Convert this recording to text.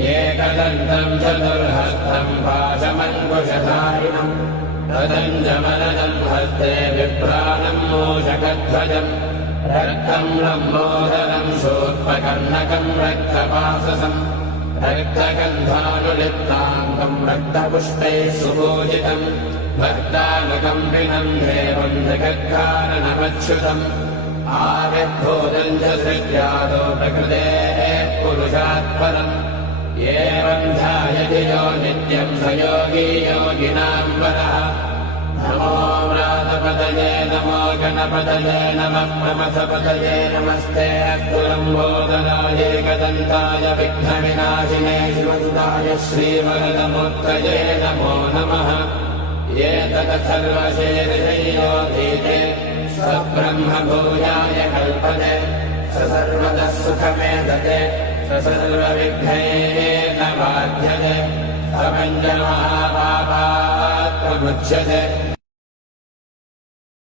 एकदन्तम् चतुर्हस्तम् पाशमङ्कुशधारिणम् तदञ्जमलदम् हस्ते बिभ्राणम् मूषकध्वजम् रक्तम् लम्बोदरम् शूर्पकर्णकम् रक्तपाशसम् रक्तगन्धानुलिप्ताङ्गम् रक्तपुष्पैः सुपूजितम् भक्तानुकम्पिनम् देवम् जगत्कारणमच्युतम् आविर्भूतम् च सृज्यादो प्रकृतेः पुरुषात् परम् एवम् ध्यायति यो नित्यम् स योगी योगिनाम् वरः नमो व्रातपतये नमो गणपतये नमः प्रमथपतये नमस्ते अस्तुलम्बोदराय एकदन्ताय विघ्नविनाशिने शिवसुताय श्रीवरदमूर्तये नमो नमः एतत् सर्वशीर्षयोधीते स्वब्रह्मभूयाय कल्पते स सर्वतः सुखमेधते स सर्वविघ्नैर्न बाध्यते स पञ्चमहापापात् प्रमुच्यते।